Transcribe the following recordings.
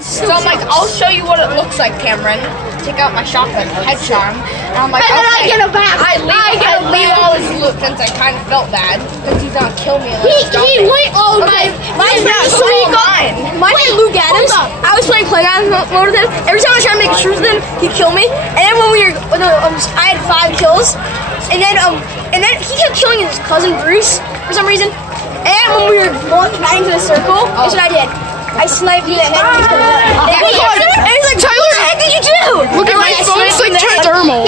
So I'm like, I'll show you what it looks like, Cameron. Take out my shotgun, head charm, and I'm like, and then okay. I get him back. I leave all his loot since I kind of felt bad because he's gonna kill me. He went all night. My Luke Adams. I was playing playground mode with him. Every time I tried to make a truce with him, he'd kill me. And then when I had 5 kills, and then he kept killing his cousin Bruce for some reason. And then when we were both fighting in a circle, that's what I did. I sniped you in the head. And he's like, Tyler, what the heck did you do? Look at my phone, it's like thermal.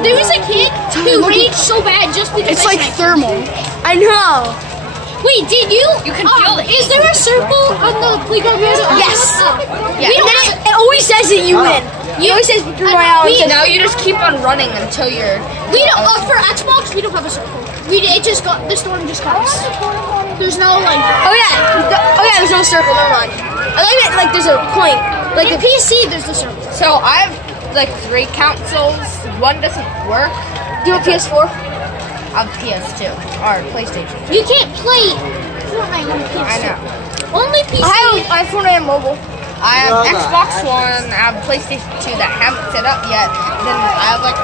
There was a kid who raged so bad just because it's like thermal. I know. Wait, did you? You can feel it. Is there a circle on the playground? Yes. Yeah. It always says that you win. It always says victory royale. Now you just keep on running until you're. We don't. For Xbox, we don't have a circle. The storm just comes. There's no like. Oh yeah. There's no circle. Never mind. I like there's a point. Like the PC, there's the circle. So I have like 3 consoles. One doesn't work. Do you have PS4? I have PS2 or PlayStation. You can't play Fortnite on PS2. I know. Only PC. I have Fortnite on mobile. I have Xbox One. I have PlayStation 2 that haven't set up yet. Then I have like.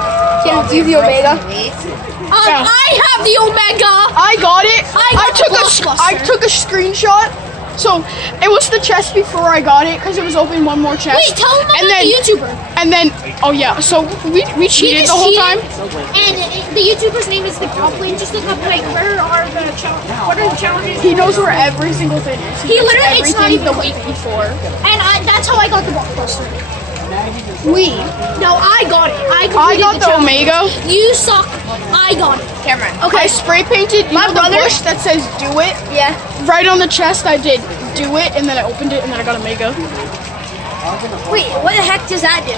Can you do the Omega? Yeah. I have the Omega. I got it. I took a screenshot. So it was the chest before I got it because it was open one more chest. Wait, tell them about the YouTuber. And then, oh yeah, so we cheated the whole time. And the YouTuber's name is the Goblin. Just look up like where are the challenges? What are the challenges? He knows where every single thing is. He literally it's not everything even the week before. And that's how I got the blockbuster. No, I got it. I got the Omega. You suck. I got it. Cameron. Okay. I spray painted my brother bush that says "Do it." Yeah. Right on the chest, I did "Do it," and then I opened it, and then I got Omega. Wait, what the heck does that do?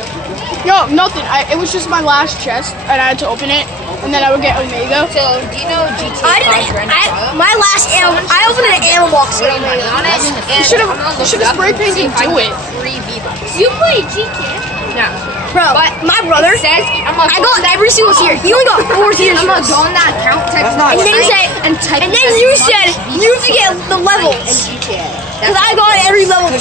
No, nothing. It was just my last chest, and I had to open it, and then I would get Omega. So do you know GTA 5? My last ammo. I opened an ammo box. You should have spray painted "Do it." 3 V-Bucks. You play GTA? No. Bro, but my brother says I got every single tier. He only got 4 tiers. I'm gonna go on that account, type and then you said you have to get the levels. Because I got every level.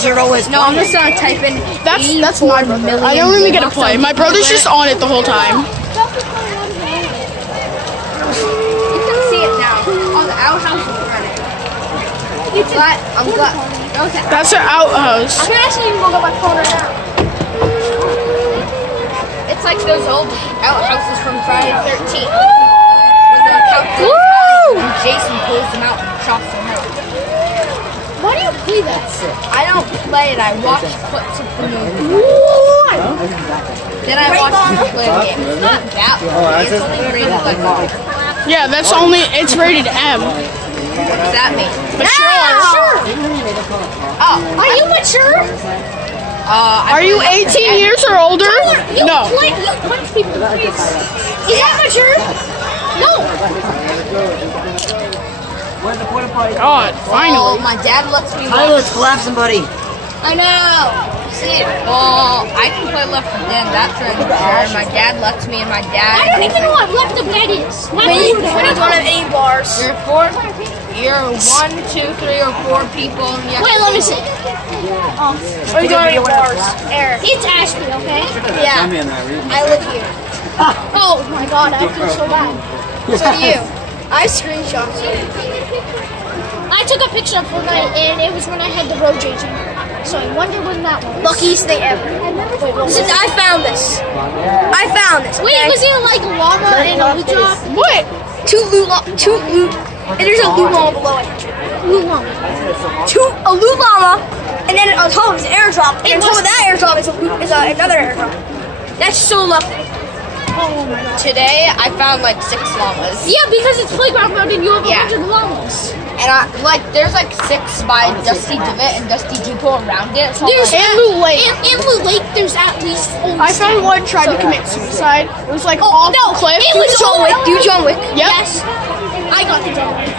No, I'm just gonna type in. That's my brother. I don't really get to play. My brother's just on it the whole time. You can see it now. Oh, the outhouse is running. I'm glad. Okay. That's our outhouse. I can actually even look at my phone right now. It's like those old outhouses from Friday the 13th. When the couch goes out and Jason pulls them out and chops them out. Why do you play that? I don't play it. I watch clips of the movie. Then I watch people play the game. It's not that long. It's only rated like R. Yeah, it's rated M. What does that mean? Mature. Oh, are you mature? Are you 18 years or older? No. You punch people in the face. Is that mature? No. God, finally. Oh, my dad lets me. Let's collapse somebody. I know. See, well, I can play Left 4 Dead. That's really sure. My dad lets me, and my dad. I don't even know what Left 4 Dead is. When you don't have 8 bars. You're 1, 2, 3, or 4 people. And you wait, let me see. Oh, you don't have any bars. Eric. It's Ashby, okay? Yeah. I live here. Oh my God, I feel so bad. So do you. I screenshot you. I took a picture of Fortnite, and it was when I had the road changing. So I wonder when that was. Luckiest thing ever. I found this. Wait, was it like a llama and a loot drop? What? 2 loot. And there's a loot llama below it. Loot llama. A loot llama, and then on top is an airdrop. And on top of that airdrop is another airdrop. That's so lucky. Oh my God. Today I found like 6 llamas. Yeah, because it's playground mode and you have 100 llamas. And there's like 6 by Dusty Divot and Dusty Depot around it. So there's in Loot Lake. In Loot Lake, there's at least. I found one tried to commit suicide. It was like off the cliff. It was John Wick. Do John Wick. Yep. Yes. I got the John Wick.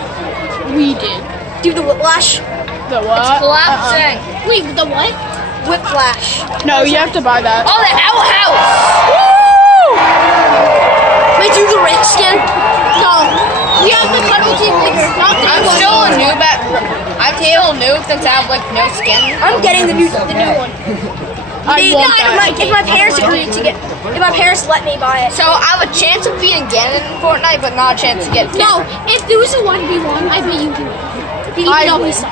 We did. Do the whiplash. The what? It's collapsing. Wait, the what? Whiplash. No, you have to buy that. Oh, the outhouse. Woo! Wait, do the Rick skin? No. We have the cuddle team leader. I'm still a noob at I'm still new since I have like no skin. I'm getting the new one. If my parents agree to get, if my parents let me buy it. So I have a chance of beating Gannon in Fortnite, but not a chance to get. No, if there was a 1v1, I bet you do. He sucks.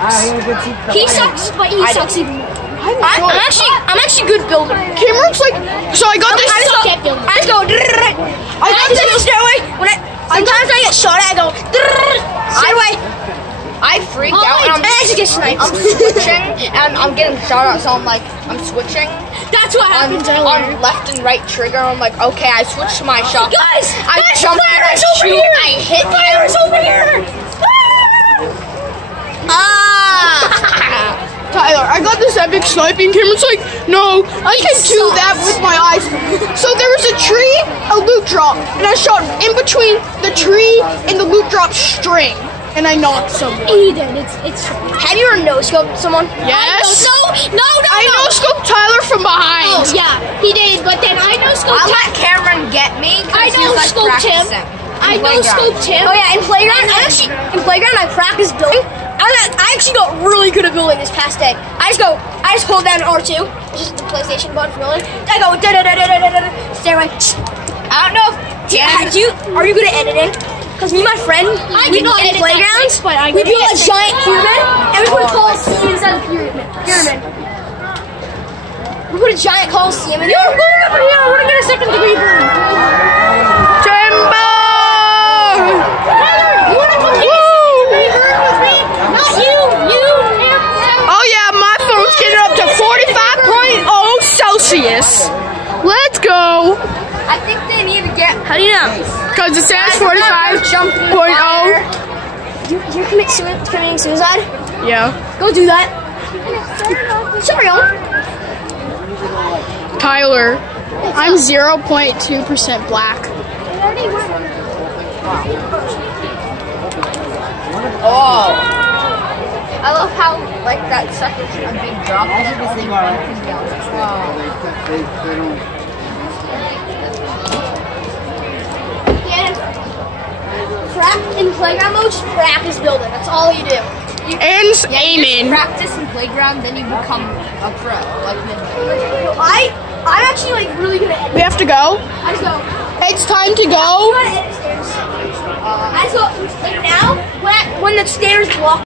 He sucks, but he sucks even more. I'm actually good builder. Cameron's like, so I got this. I just go. I got this stairway. Sometimes I get shot at. I go. Stairway. I freak out and I just get sniped. I'm switching and I'm getting shot at, so I'm switching. That's what happens on left and right trigger. I'm like, okay, I switched to my shot. Guys, I jump and I shoot. I hit Fire's over here. Tyler, I got this epic sniping. Cameron's like, no, I can do that with my eyes. So there was a tree, a loot drop, and I shot in between the tree and the loot drop string. And I knocked someone. He did. It's. Have you ever no-scoped someone? Yes. No. I no-scoped Tyler from behind. Oh yeah, he did. But then I no-scoped. I'll let Cameron get me. I no-scoped him. I no-scoped him. Oh yeah, in playground, I practice building. I actually got really good at building this past day. I just hold down R2, which is the PlayStation button for building. I go stairway. I don't know if are you good at editing? Because me and my friend, we built in playgrounds, we built a giant pyramid, and we put a coliseum inside the pyramid. We put a giant coliseum in there. We're going over here. We're gonna get a second-degree burn. Jimbo! Tyler, you wanna come get a second-degree burn with me? Not you, him. Oh yeah, my phone's getting up to 45.0 Celsius. Let's go. I think they need to get. How do you know? Because it says 45.0. You're committing suicide? Yeah. Go do that. Sorry, Tyler, I'm 0.2% black. Oh. I love how like that such a big drop. In playground mode, just practice building. That's all you do. And aiming. Practice in playground, then you become a pro, like Ninja. I'm actually like really good at editing. We have to go. I just go. It's time to go. I just go like now when the stairs block.